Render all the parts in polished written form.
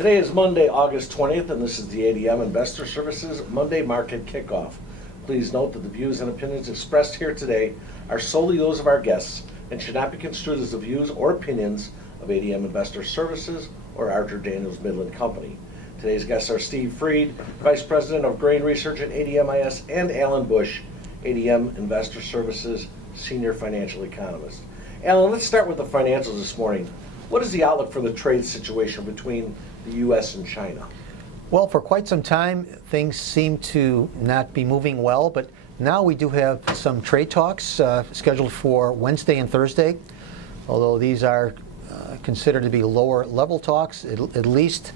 Today is Monday, August 20th, and this is the ADM Investor Services Monday Market Kickoff. Please note that the views and opinions expressed here today are solely those of our guests and should not be construed as the views or opinions of ADM Investor Services or Archer Daniels Midland Company. Today's guests are Steve Freed, Vice President of Grain Research at ADMIS, and Alan Bush, ADM Investor Services Senior Financial Economist. Alan, let's start with the financials this morning. What is the outlook for the trade situation between the U.S. and China? Well, for quite some time, things seem to not be moving well, but now we do have some trade talks scheduled for Wednesday and Thursday. Although these are considered to be lower level talks, at least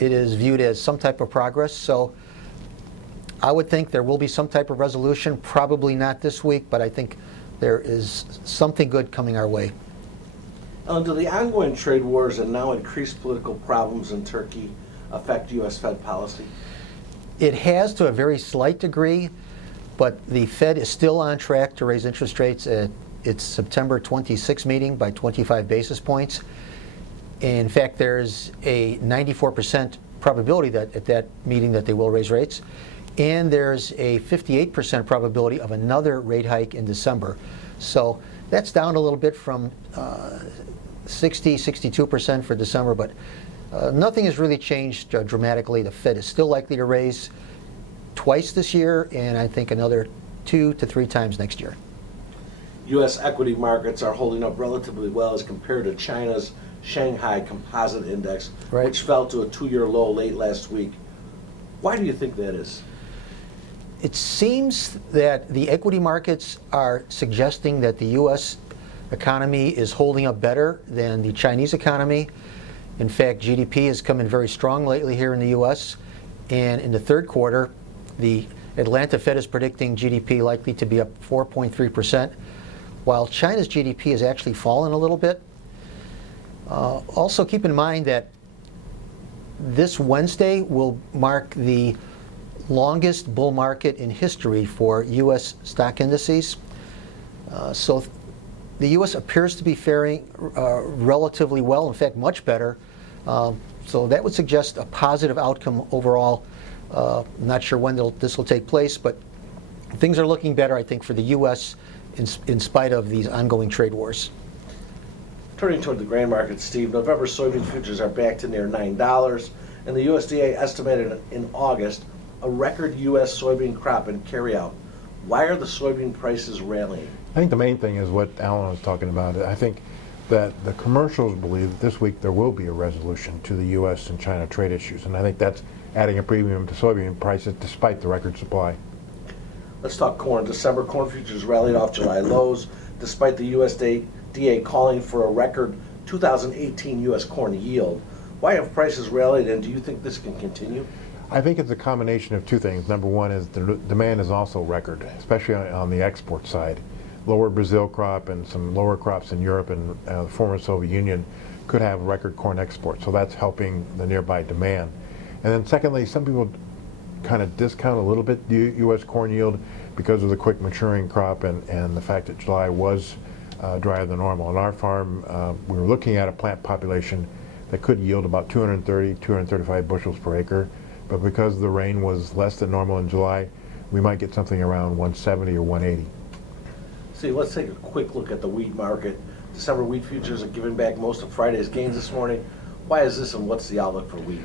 it is viewed as some type of progress. So I would think there will be some type of resolution, probably not this week, but I think there is something good coming our way. Do the ongoing trade wars and now increased political problems in Turkey affect U.S. Fed policy? It has to a very slight degree, but the Fed is still on track to raise interest rates at its September 26 meeting by 25 basis points. In fact, there's a 94% probability that at that meeting that they will raise rates, and there's a 58% probability of another rate hike in December. So that's down a little bit from 62% for December, but nothing has really changed dramatically. The Fed is still likely to raise twice this year, and I think another 2 to 3 times next year. U.S. equity markets are holding up relatively well as compared to China's Shanghai Composite Index, Right. which fell to a 2-year low late last week. Why do you think that is? It seems that the equity markets are suggesting that the U.S. economy is holding up better than the Chinese economy. In fact, GDP has come in very strong lately here in the U.S. And in the third quarter, the Atlanta Fed is predicting GDP likely to be up 4.3%, while China's GDP has actually fallen a little bit. Also keep in mind that this Wednesday will mark the longest bull market in history for U.S. stock indices. So the U.S. appears to be faring relatively well, in fact, much better. So that would suggest a positive outcome overall. I'm not sure when this will take place, but things are looking better, I think, for the U.S. in spite of these ongoing trade wars. Turning toward the grain market, Steve, November soybean futures are back to near $9, and the USDA estimated in August a record U.S. soybean crop and carryout. Why are the soybean prices rallying? I think the main thing is what Alan was talking about. I think that the commercials believe that this week there will be a resolution to the U.S. and China trade issues, and I think that's adding a premium to soybean prices despite the record supply. Let's talk corn. December corn futures rallied off July lows, despite the USDA calling for a record 2018 U.S. corn yield. Why have prices rallied, and do you think this can continue? I think it's a combination of two things. Number one is the demand is also record, especially on the export side. Lower Brazil crop and some lower crops in Europe and the former Soviet Union could have record corn exports, so that's helping the nearby demand. And then secondly, some people kind of discount a little bit the U.S. corn yield because of the quick maturing crop and the fact that July was drier than normal. On our farm, we were looking at a plant population that could yield about 230, 235 bushels per acre. But because the rain was less than normal in July, we might get something around 170 or 180. See, let's take a quick look at the wheat market. December wheat futures are giving back most of Friday's gains this morning. Why is this, and what's the outlook for wheat?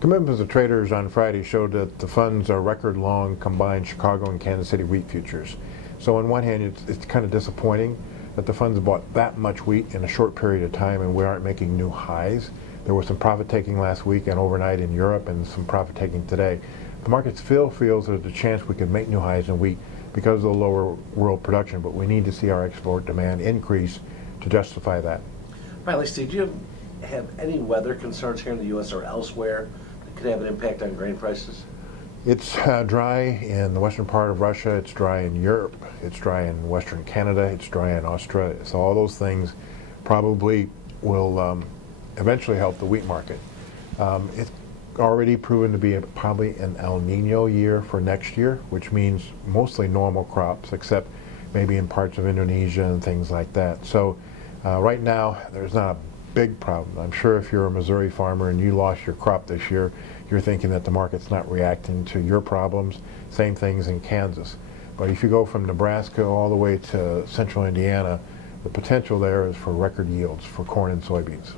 Commitments of traders on Friday showed that the funds are record long combined Chicago and Kansas City wheat futures. So on one hand, it's kind of disappointing that the funds bought that much wheat in a short period of time and we aren't making new highs. There was some profit taking last week and overnight in Europe and some profit taking today. The market still feels there's a chance we could make new highs in wheat because of the lower world production, but we need to see our export demand increase to justify that. Finally, Steve, do you have any weather concerns here in the U.S. or elsewhere that could have an impact on grain prices? It's dry in the western part of Russia, it's dry in Europe, it's dry in western Canada, it's dry in Australia. So all those things probably will eventually help the wheat market. It's already proven to be probably an El Nino year for next year, which means mostly normal crops, except maybe in parts of Indonesia and things like that. So right now, there's not a big problem. I'm sure if you're a Missouri farmer and you lost your crop this year, you're thinking that the market's not reacting to your problems. Same things in Kansas. But if you go from Nebraska all the way to central Indiana, the potential there is for record yields for corn and soybeans.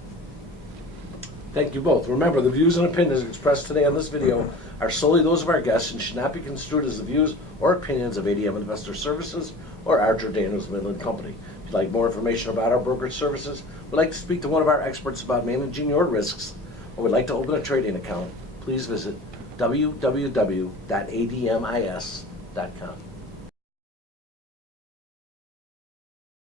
Thank you both. Remember, the views and opinions expressed today on this video are solely those of our guests and should not be construed as the views or opinions of ADM Investor Services or Archer Daniels Midland Company. If you'd like more information about our brokerage services, would like to speak to one of our experts about managing your risks, or would like to open a trading account, please visit www.admis.com.